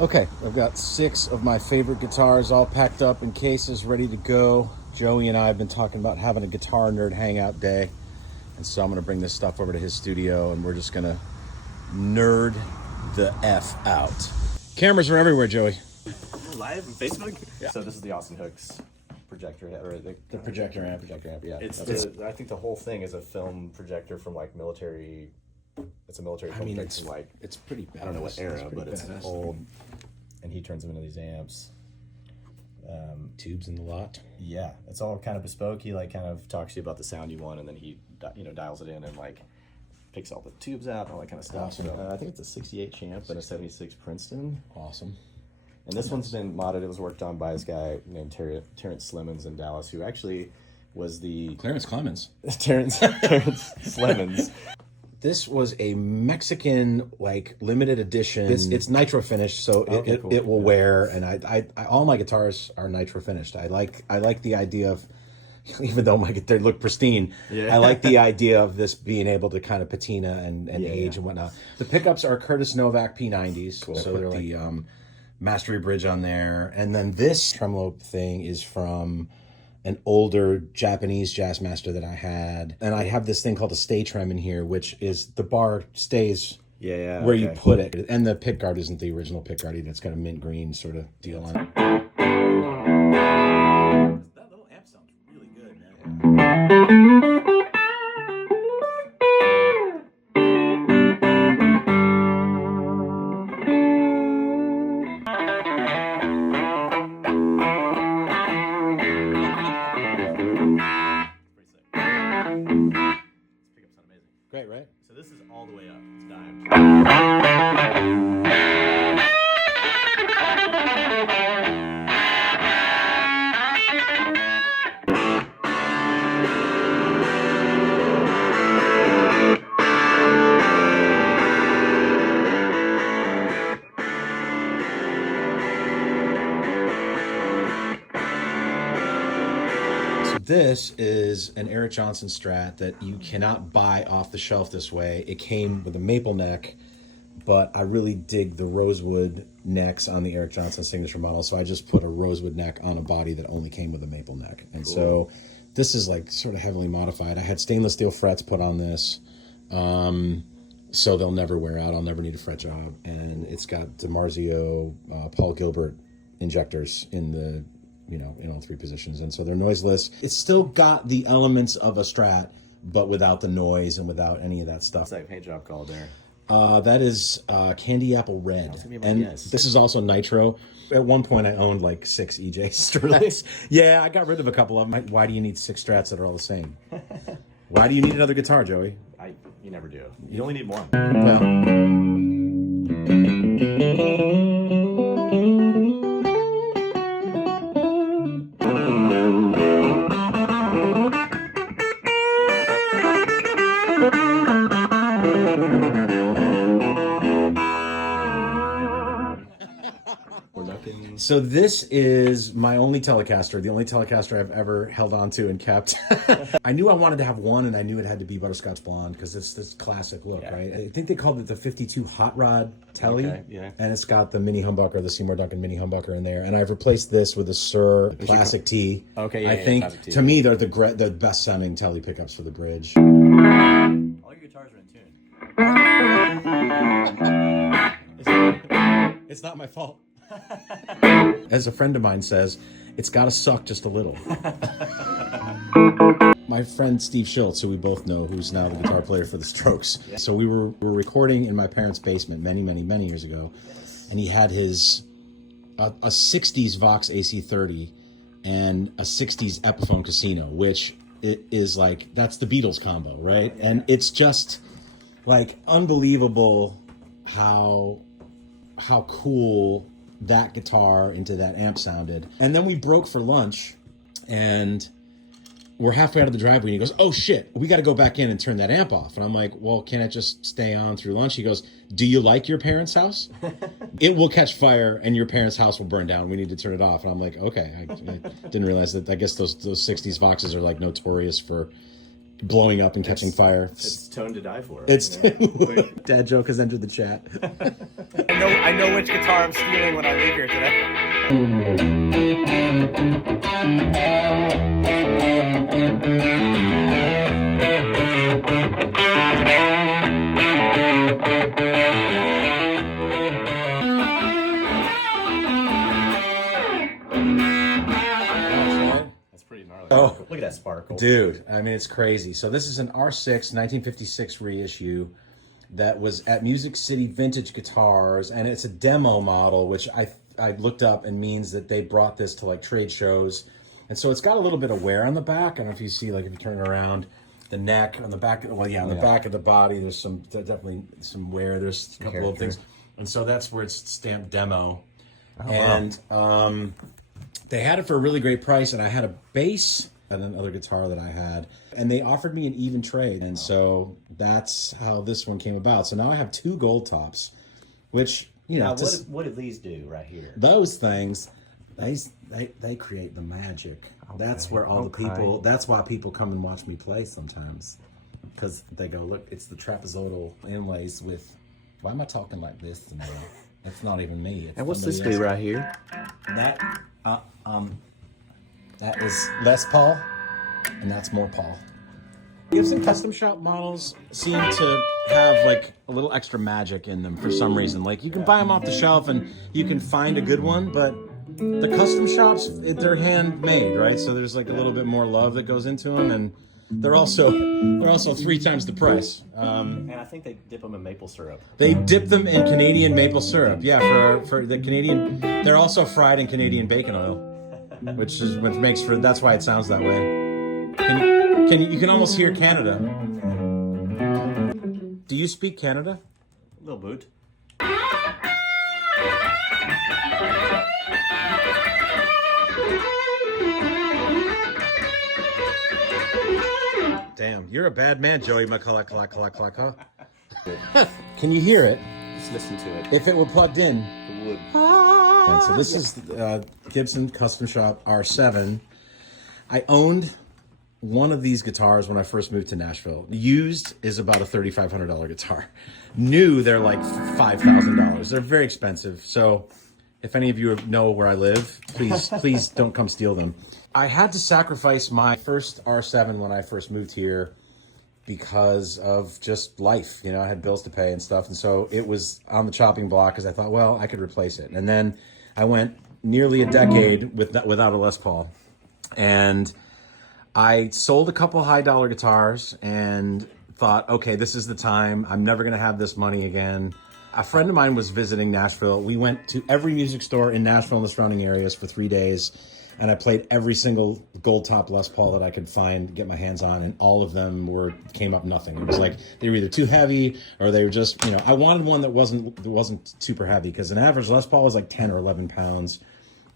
Okay, I've got 6 of my favorite guitars all packed up in cases, ready to go. Joey and I have been talking about having a guitar nerd hangout day. And so I'm going to bring this stuff over to his studio and we're just going to nerd the F out. Cameras are everywhere, Joey. Live on Facebook? Yeah. So this is the Austin Hooks projector, or The projector amp, yeah. I think the whole thing is a film projector from like military. It's a military film projector from like it's pretty badass. I don't know what era, but it's badass. old. And he turns them into these amps. Tubes in the lot. Yeah, it's all kind of bespoke. He like kind of talks to you about the sound you want, and then he dials it in and like picks all the tubes out and all that kind of stuff. Awesome. So, I think it's a 68 Champ and a 76 Princeton. Awesome. And this one's been modded. It was worked on by this guy named Terrence Slemons in Dallas, who actually was the Clarence Clemens. Terrence Slemons. This was a Mexican limited edition. It's nitro finished, so it will wear. And I all my guitars are nitro finished. I like the idea of, even though they look pristine, I like the idea of this being able to kind of patina and age and whatnot. The pickups are Curtis Novak P90s, cool. So they're the mastery bridge on there, and then this tremolo thing is from an older Japanese jazz master that I had, and I have this thing called a stay trem in here, which is the bar stays where you put it, and the pick guard isn't the original pick guard either. It's got a mint green sort of deal on it. That little amp sounds really good, man. Great, right? So this is all the way up. It's dimed. This is an Eric Johnson Strat that you cannot buy off the shelf this way. It came with a maple neck, but I really dig the rosewood necks on the Eric Johnson signature model, so I just put a rosewood neck on a body that only came with a maple neck. And so this is sort of heavily modified. I had stainless steel frets put on this, so they'll never wear out. I'll never need a fret job. And it's got DiMarzio, Paul Gilbert injectors in the in all 3 positions. And so they're noiseless. It's still got the elements of a Strat, but without the noise and without any of that stuff. What's that paint job called there? That is Candy Apple Red. And this is also nitro. At one point I owned 6 EJ Strats. Yeah, I got rid of a couple of them. Why do you need 6 Strats that are all the same? Why do you need another guitar, Joey? You never do. You only need one. So this is my only Telecaster, the only Telecaster I've ever held on to and kept. I knew I wanted to have one, and I knew it had to be butterscotch blonde because it's this classic look, right? I think they called it the 52 Hot Rod Telly, and it's got the mini humbucker, the Seymour Duncan mini humbucker in there, and I've replaced this with a Sir Classic T. Okay, I think to me they're the best sounding Telly pickups for the bridge. All your guitars are in tune. It's not my fault. As a friend of mine says, it's got to suck just a little. My friend Steve Schultz, who we both know, who's now the guitar player for the Strokes. So we were recording in my parents' basement many years ago, and he had his a 60s Vox AC30 and a 60s Epiphone Casino, which is that's the Beatles combo, right? And it's just unbelievable how cool that guitar into that amp sounded. And then we broke for lunch, and we're halfway out of the driveway, and he goes, "Oh shit, we got to go back in and turn that amp off." And I'm like, "Well, can it just stay on through lunch?" He goes, "Do you like your parents' house? It will catch fire and your parents' house will burn down. We need to turn it off." And I'm like, "Okay." I didn't realize that. I guess those 60s Voxes are notorious for blowing up and catching fire. It's tone to die for. It's Dad joke has entered the chat. I know which guitar I'm stealing when I leave here today. That's pretty gnarly. Oh, look at that sparkle. Dude, I mean, it's crazy. So this is an R6 1956 reissue that was at Music City Vintage Guitars, and it's a demo model, which I looked up and means that they brought this to like trade shows. And so it's got a little bit of wear on the back. I don't know if you see, like if you turn it around, the neck, on the back, the back of the body, there's definitely some wear. There's a couple of things. And so that's where it's stamped demo. Oh, and they had it for a really great price, and I had a bass and another guitar that I had, and they offered me an even trade. And so that's how this one came about. So now I have 2 gold tops, which, you know, now, what do these do right here? Those things, they create the magic. Okay. That's where all the people, that's why people come and watch me play sometimes, because they go, look, it's the trapezoidal inlays with, why am I talking like this? It's not even me. It's and what's this do right here? That is Les Paul, and that's more Paul. Gibson custom shop models seem to have like a little extra magic in them for some reason. Like you can buy them off the shelf and you can find a good one, but the custom shops, they're handmade, right? So there's like a little bit more love that goes into them, and they're also 3 times the price. And I think they dip them in maple syrup. They dip them in Canadian maple syrup. Yeah, for the Canadian, they're also fried in Canadian bacon oil, which makes for, that's why it sounds that way. You can almost hear Canada. Do you speak Canada? A little boot. Damn, you're a bad man, Joey McClellan, huh? Can you hear it? Just listen to it. If it were plugged in. It would. And so this is Gibson Custom Shop R7. I owned one of these guitars when I first moved to Nashville. Used is about a $3,500 guitar. New, they're like $5,000. They're very expensive. So if any of you know where I live, please don't come steal them. I had to sacrifice my first R7 when I first moved here because of just life. You know, I had bills to pay and stuff. And so it was on the chopping block because I thought, well, I could replace it. And then I went nearly a decade without a Les Paul. And I sold a couple high dollar guitars and thought, okay, this is the time. I'm never going to have this money again. A friend of mine was visiting Nashville. We went to every music store in Nashville and the surrounding areas for 3 days. And I played every single gold top Les Paul that I could find, get my hands on, and all of them came up nothing. It was like they were either too heavy or they were just, you know, I wanted one that wasn't super heavy, because an average Les Paul was like 10 or 11 pounds,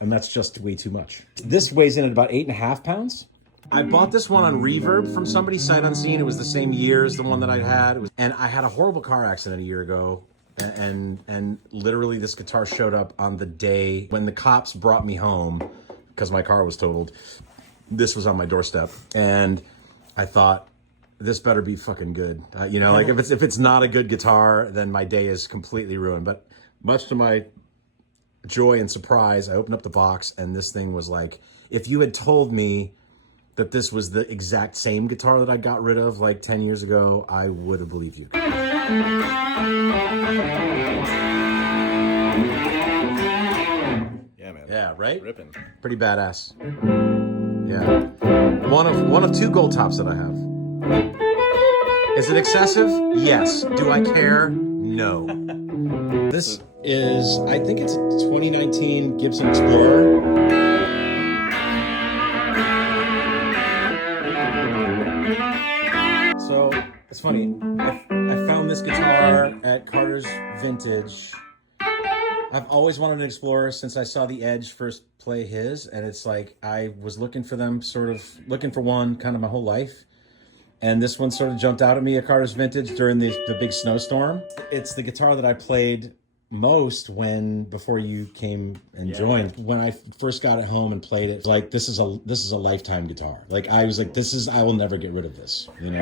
and that's just way too much. This weighs in at about 8.5 pounds. I bought this one on Reverb from somebody sight unseen. It was the same year as the one that I had. And I had a horrible car accident a year ago. And literally this guitar showed up on the day when the cops brought me home because my car was totaled. This was on my doorstep. And I thought, this better be fucking good. You know, like if it's not a good guitar, then my day is completely ruined. But much to my joy and surprise, I opened up the box and this thing was like, if you had told me that this was the exact same guitar that I got rid of like 10 years ago, I would have believed you. Yeah, man. Yeah, right? Ripping. Pretty badass. Yeah. One of 2 gold tops that I have. Is it excessive? Yes. Do I care? No. This is, I think it's a 2019 Gibson Explorer. So, it's funny, I found this guitar at Carter's Vintage. I've always wanted an Explorer since I saw the Edge first play his, and it's like, I was looking for them, looking for one kind of my whole life. And this one sort of jumped out at me at Carter's Vintage during the big snowstorm. It's the guitar that I played most before you came and joined. When I first got it home and played it, like this is a lifetime guitar. Like I was like, I will never get rid of this, you know.